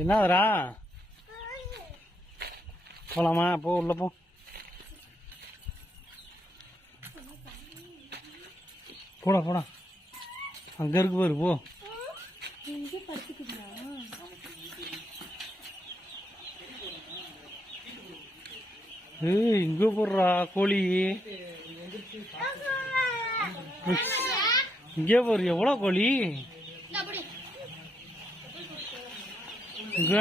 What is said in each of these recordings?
என்னதுடா? போலாமா? போ, உள்ள போ. போடா போடா, அங்க இருக்கு பாரு, போ. இங்க போடுறா கோழி. இங்கே போரு, எவ்வளவு கோழி இங்க.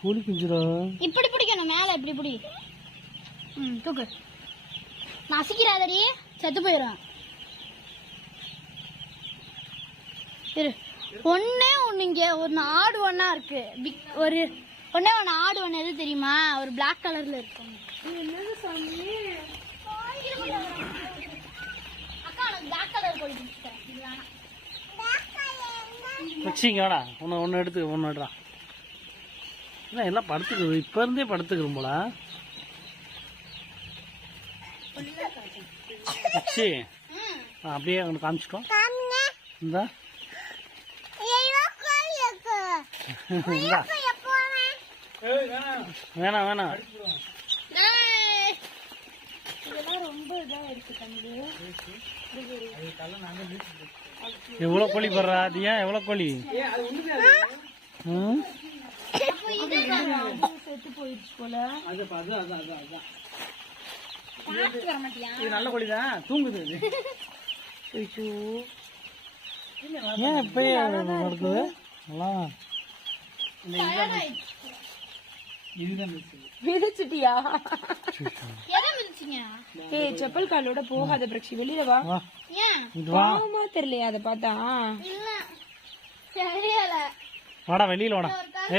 கோழி குஞ்சுடா. இப்படி பிடிக்கணும், மேல இப்படி பிடி. தூக்கு. நசிக்கிறாதடி, செத்து போயிடும். ஒன்னே ஒண்ணு இங்க ஒரு ஆடு ஒன்னா இருக்கு. ஒரு ஒன்னே ஒன்னு ஆடு ஒண்ணு எது தெரியுமா? ஒரு பிளாக் கலர்ல இருக்கும். என்னது சாமி? அக்கா எனக்கு பிளாக் கலர் கோழி பிடிச்சிட்டேன். வச்சிங்கடா, ஒன்னு எடுத்து ஒன்னு எடுறா. எல்லாம் படுத்துக்குது, இப்ப இருந்தே படுத்துக்கிறோம் போல. வச்சி அப்படியே அவனுக்கு காமிச்சிட்டோம். இந்த வேணாம் வேணாம், எவ்வளவு கோழி போடுறா? அது ஏன் எவ்வளவு கோழி? செத்து போயிடுச்சு போல. இது நல்ல கோழி தான், தூங்குது. ஏன் இப்பயே நடக்குது? மிதிச்சிட்டியா? ஏய், செப்பல் காலோட போகாத பிரக்ஷி, வெளியில வா. பாவமா தெரியலையா அதை பார்த்தா? வாடா வெளியில வாடா.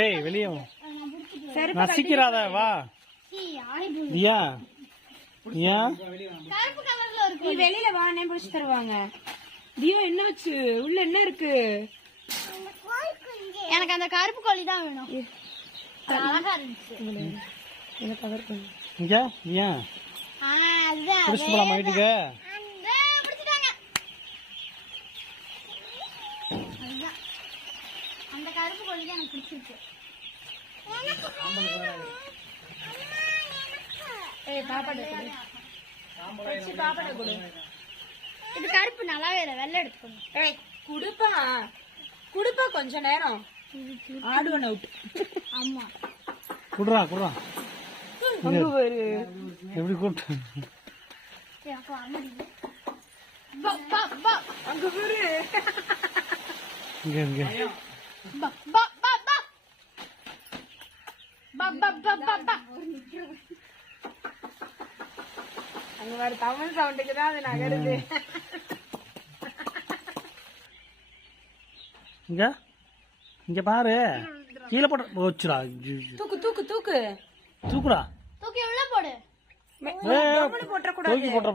ஏய் வெளியே நசிக்கிறாத, வா. ஏன் ஏன் நீ வெளியில வா, என்ன பிடிச்சி தருவாங்க. தியா என்னாச்சு? உள்ள என்ன இருக்கு? எனக்கு அந்த கருப்பு கோழி தான் வேணும். அழகா இருந்துச்சு. என்ன கவர் பண்ணு இங்க. ஏன் அதுதான் புடிச்சு போலாமா வீட்டுக்கு? அந்த கருப்பு கோழி தான் எனக்கு பிடிச்சிருக்கு. இது கருப்பு நல்லாவே இல்லை, வெள்ளை எடுத்துக்கணும். குடுப்பா குடுப்பா கொஞ்ச நேரம். ஆடுவன் அவுட். ஆமா குடுறா குடுறா. எப்படி கூப்பிட்டு அங்க பாரு. இங்க இங்க அங்க வேற தமிழ் சவுண்டுக்கு தான் அது நகருது. இங்க இங்க பாரு, கீழே போட்டு போச்சுடா. தூக்கு தூக்கு தூக்கு தூக்குடா, தூக்கி உள்ள போடு. போட்டுற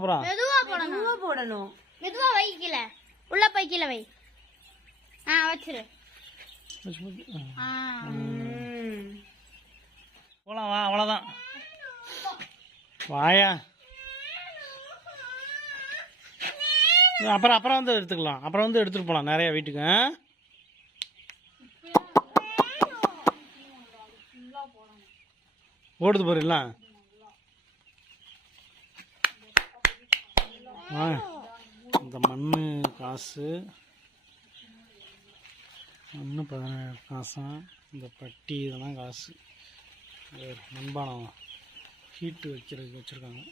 போறான். மெதுவா போடணும், மெதுவா போடணும். மெதுவா வை, கீழே உள்ள போய் கீழே வை. வச்சிரு. போலாம் வா, அவ்வளவுதான். வாயா, அப்புறம் வந்து எடுத்துக்கலாம். அப்புறம் வந்து எடுத்துட்டு போலாம் நிறைய வீட்டுக்கு. ஓடுது பாரு எல்லாம். இந்த மண்ணு காசு, மண்ணு 17 காசா. இந்த பட்டி இதெல்லாம் காசு. மண்பானம் ஹீட்டு வைக்கிறதுக்கு வச்சிருக்காங்க.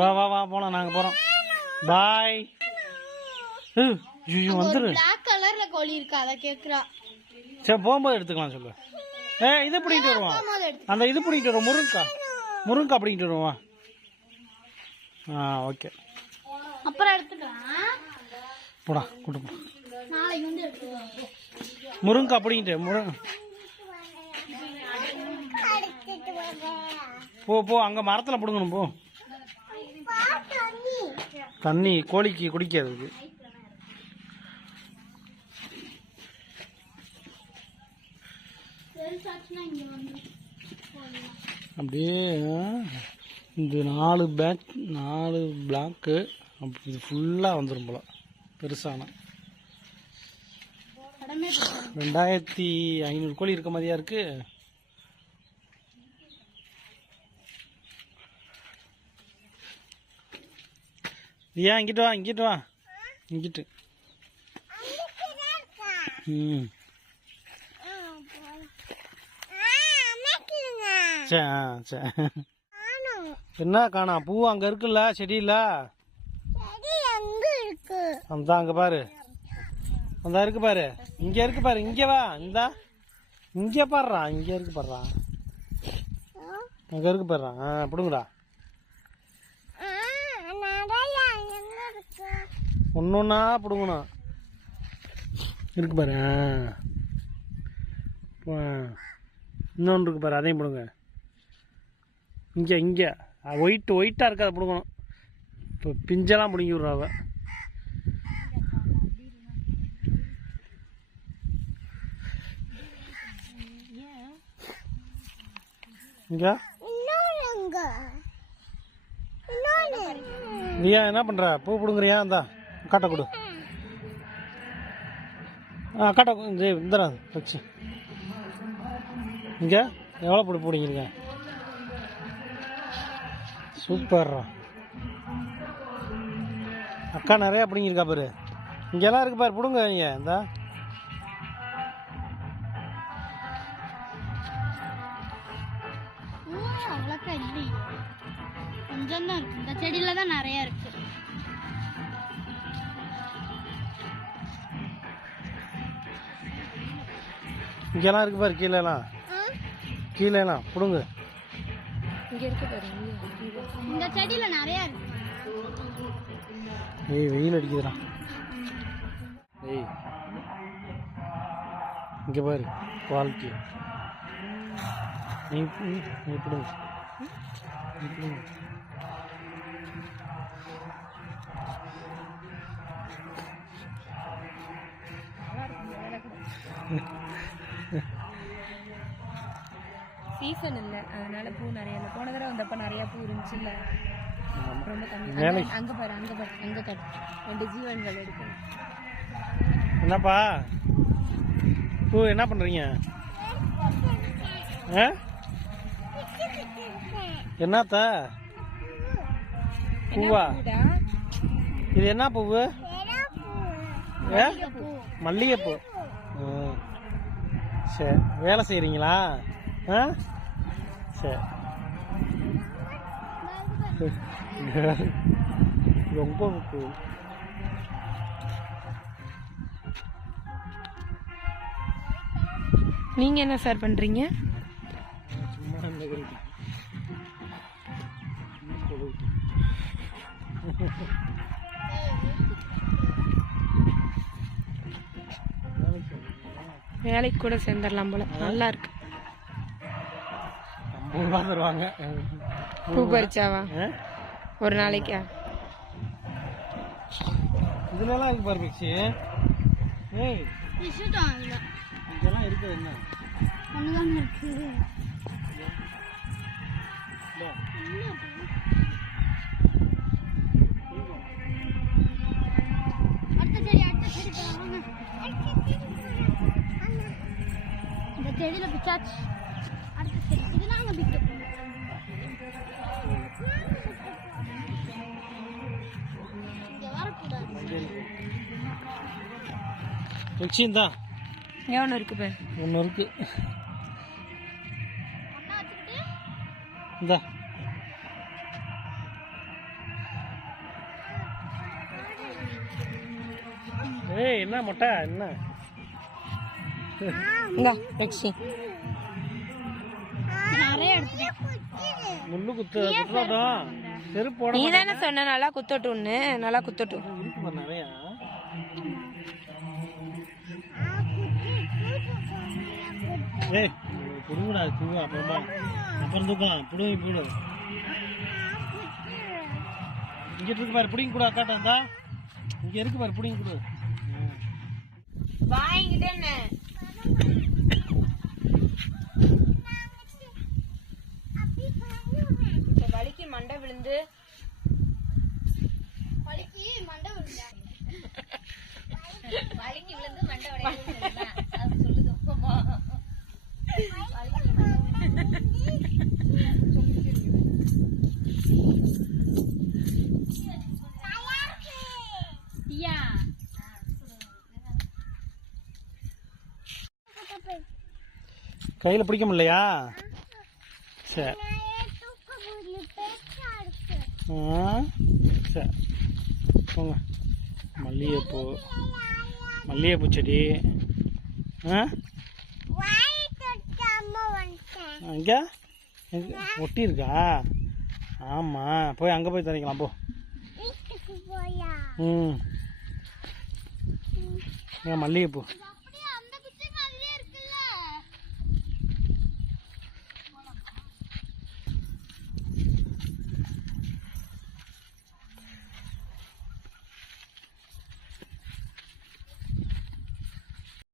வா வா வா போலாம், நாங்க போறோம். பாய். வந்துரு. பிளாக் கலர்ல கோழி இருக்கு, அத கேக்குறா. சரி போகும்போது எடுத்துக்கலாம் சொல்லு. இது பிடிக்கிட்டு வருவான். அந்த இது பிடிக்கிட்டு வருவோம், முருங்கா பிடிக்கிட்டு வருவான். ஓகே, அப்புறம் எடுத்துக்கலாம். போடா கூட்டு போ. நாளைக்கு வந்து எடுத்துக்கலாம். முருங்கா பிடிக்கிட்டு போ போ. அங்க மரத்துல பிடுங்கணும், போ. தண்ணி கோழிக்கு குடிக்காது. அப்படியே இந்த 4 பிளாக்கு அப்போ இது ஃபுல்லாக வந்துடும் போல பெருசான. 2500 கோழி இருக்க மாதிரியா இருக்கு. ஏன் இங்கிட்டு வா, இங்கிட்டு வா, இங்கிட்டு. என்ன காணா? பூ அங்க இருக்குல்ல செடியில. அந்த அங்க பாரு, அந்த இருக்கு பாரு, இங்க இருக்கு பாரு, இங்க வா, இந்த இங்க பாடுறா, இங்க இருக்கு பாடுறா, அங்க இருக்கு பாடுறா. பிடுங்கடா. ஒன்னொன்னா பிடுங்கணும். இருக்கு பாரு, இன்னொன்று இருக்கு பாரு, அதையும் பிடுங்க. இங்கே இங்கே ஒயிட்டாக இருக்கு, அதை பிடுங்கணும். இப்போ பிஞ்செல்லாம் பிடுங்கி விட்றாவ. இங்கே ரியா என்ன பண்ணுற? பூ பிடுங்குறியா? இந்தா காட்ட கொடு. காட்ட இந்தரா வச்சு. இங்கே எவ்வளோ பொடி பிடிங்கிறீங்க? சூப்பர்ரா. அக்கா நிறையா பிடிங்கிருக்கா பாரு. இங்கெல்லாம் இருக்கு பாரு, பிடுங்க. நீங்கள் இந்த கொஞ்சம் தான் இருக்கு, இந்த செடியில தான் நிறைய இருக்கு. இங்கெல்லாம் இருக்கு பாரு, கீழேலாம் கீழேலாம் பிடுங்க. இங்க இருக்கு பாரு, இந்த செடியில நிறைய இருக்கு. ஏய் வெயில் அடிக்குதுடா. ஏய் இங்கே பாரு குவாலிட்டி. நீ பிடுங்க, நீ பிடுங்க. சீசன் இல்லை, அதனால பூ நிறைய இல்லை. போன தடவை வந்தப்ப நிறைய பூ இருந்துச்சு இல்லை, ரொம்ப கம்மி. அங்கே பாரு, அங்கே பாரு, அங்கே கட்டு 2 ஜீவன்கள் எடுக்கணும். என்னப்பா பூ என்ன பண்ணுறீங்க? என்னத்த பூவா? இது என்ன பூவு? மல்லிகைப்பூ. சரி, வேலை செய்கிறீங்களா? சரி. ரொம்ப பூ. நீங்க என்ன சார் பண்றீங்க? வேலைக்கு கூட சேர்ந்துடலாம் போல. நல்லா இருக்கு. 50 ரூபா தருவாங்க பூ பறிச்சாவா ஒரு நாளைக்கா? இதுலலாம் இருக்கு பாரு மிக்சி. ஏய் இதெல்லாம் இருக்குது. என்ன ஒண்ணுதான் இருக்கு. இந்த செடியில பிச்சாச்சு. அடுத்த செடி இது நாங்க பிக்கும். இங்க வரக்கூடாது. மிக்சியும் தான் எவ்வளோ இருக்கு பாரு. ஒன்று இருக்கு. இந்தா ஏய் என்ன மொட்டை என்ன? இந்தா மிக்சி நிறைய எடுத்துட்டேன். முள்ளு குத்துறோம். செருப்போட நீ தானே சொன்ன நல்லா குத்தட்டும்னு. நல்லா குத்தட்டும். இருக்கு பாரு நிறையா. ஏய் புடுங்கடா தூங்க. அப்புறமா அப்புறம் தூக்கலாம். புடுங்கி போடு. இங்க இருக்கு பாரு, புடிங்கி கூட காட்டா. இங்க இருக்கு பாரு, புடிங்கி கொடு. வாங்கிட்டேன்னு வலிக்கு மண்டை விழுந்து வலிக்கு வலிக்கு மண்டை விழுந்தா வலிக்கு விழுந்து மண்டை உடையுது அது சொல்லுது உப்பமா கையில் பிடிக்க முடியலையா? சரி சரி போங்க. மல்லிகைப்பூ செடி இங்கே ஒட்டி இருக்கா? ஆமாம், போய் அங்கே போய் தரைக்கலாம் போ. ம் மல்லிகைப்பூ